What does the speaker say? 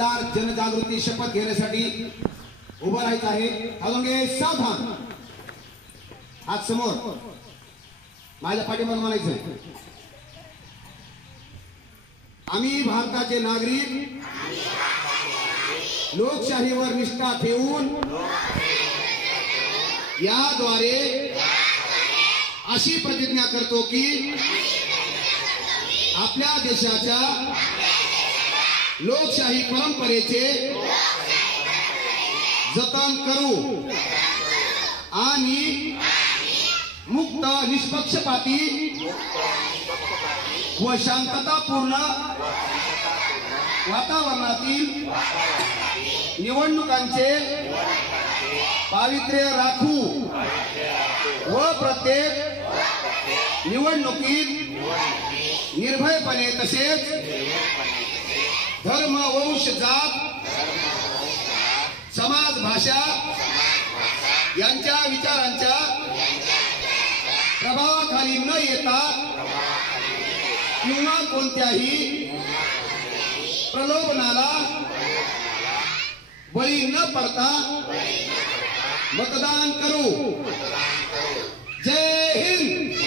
मतदार जनजागृती शपथ घेण्यासाठी उभं राहायचं आहे। हालंगे सावधान, हात समोर, माझ्या पाठीमागे म्हणायचं, आम्ही भारताचे नागरिक लोकशाहीवर निष्ठा ठेवून याद्वारे अशी प्रतिज्ञा करतो की आपल्या देशाच्या लोकशाही परंपरेचे जतन करू आणि मुक्त, निष्पक्षपाती व शांततापूर्ण वातावरणातील निवडणुकांचे पावित्र्य राखू व प्रत्येक निवडणुकीत निर्भयपणे तसेच धर्म, वंश, जात, समाज, भाषा यांच्या विचारांच्या प्रभावाखाली न येता किंवा कोणत्याही प्रलोभनाला बळी न पडता मतदान करू। जय हिंद।